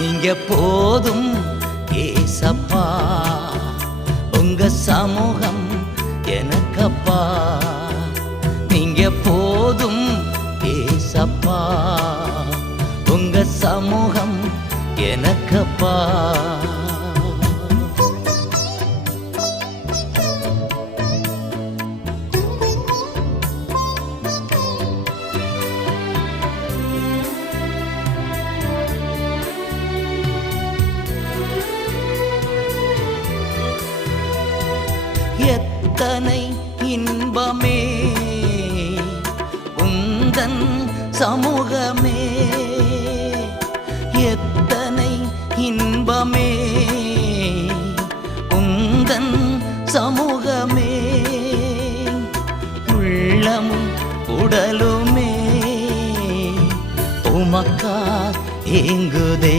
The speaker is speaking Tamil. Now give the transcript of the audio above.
நீங்க போதும் ஏசப்பா, உங்க சமூகம் எனக்கப்பா. நீங்க போதும் ஏசப்பா, உங்க சமூகம் எனக்கப்பா. எத்தனை இன்பமே உந்தன் சமூகமே, எத்தனை இன்பமே உந்தன் சமூகமே. உள்ளமும் உடலுமே உமக்கா ஏங்குதே.